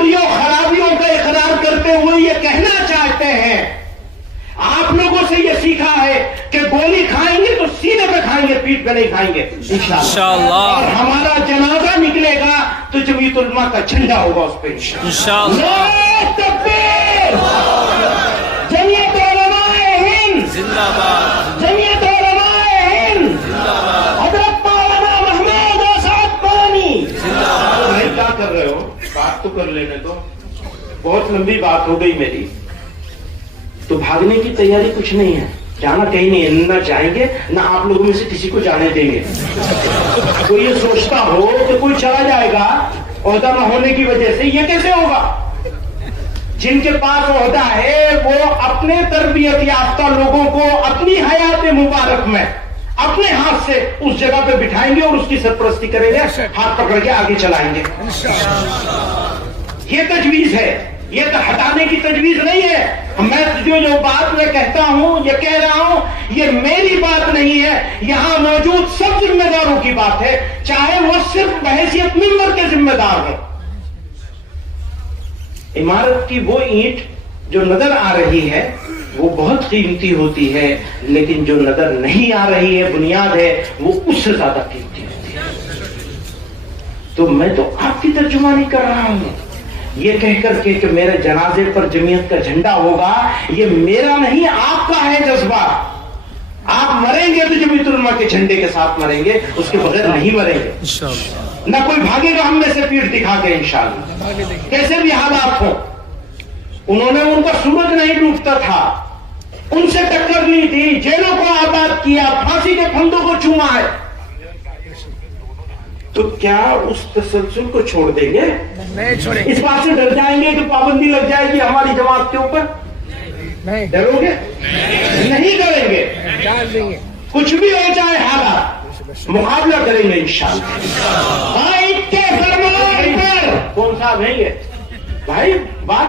कमजोरियों खराबियों का इकरार करते हुए ये कहना चाहते हैं, आप लोगों से ये सीखा है कि गोली खाएंगे तो सीने पे खाएंगे, पीठ पे नहीं खाएंगे इंशाअल्लाह। और हमारा जनाजा निकलेगा तो जमीयत उलमा का झंडा होगा उस पर इंशाअल्लाह। जमीयत उलमाए हिंद जिंदाबाद, जमीयत उलमाए हिंद जिंदाबाद, हजरत मौलाना महमूद आसाद पानी जिंदाबाद। नहीं, क्या कर रहे हो, बात तो कर लेने दो, बहुत लंबी बात हो गई मेरी। तो भागने की तैयारी कुछ नहीं है, जाना कहीं नहीं है, ना जाएंगे ना आप लोगों में से किसी को जाने देंगे। कोई ये सोचता हो कि कोई चला जाएगा ओहदा न होने की वजह से, ये कैसे होगा? जिनके पास ओहदा है वो अपने तरबियत याफ्ता लोगों को अपनी हयात मुबारक में अपने हाथ से उस जगह पे बिठाएंगे और उसकी सरपरस्ती करेंगे, हाथ पकड़ के आगे चलाएंगे। ये तजवीज है, ये तो हटाने की तजवीज नहीं है। मैं जो बात मैं कहता हूं, ये कह रहा हूं, ये मेरी बात नहीं है, यहां मौजूद सब जिम्मेदारों की बात है, चाहे वो सिर्फ बहैसियत मिंबर के जिम्मेदार हो। इमारत की वो ईंट जो नजर आ रही है वो बहुत कीमती होती है, लेकिन जो नजर नहीं आ रही है बुनियाद है वो उससे ज्यादा कीमती होती है। तो मैं तो आपकी तर्जुमानी कर रहा हूं, ये कहकर के कि मेरे जनाजे पर जमीयत का झंडा होगा, ये मेरा नहीं आपका है जज्बा। आप मरेंगे तो जमीयत उलमा के झंडे के साथ मरेंगे, उसके बगैर नहीं मरेंगे इंशाअल्लाह। ना कोई भागेगा हम में से पीठ दिखा के इंशाअल्लाह, कैसे भी हालात हो। उन्होंने, उनका सूरज नहीं डूबता था, उनसे टक्कर ली थी, जेलों को आबाद किया, फांसी के फंदों को चूमा है, तो क्या उस तसलसल को छोड़ देंगे? नहीं छोड़ेंगे। इस बात से डर जाएंगे कि पाबंदी लग जाएगी हमारी जमात के ऊपर? नहीं डरोगे? नहीं करेंगे, कुछ भी हो जाए हालात मुकाबला करेंगे इंशाअल्लाह। कौन साहब है ये भाई? बात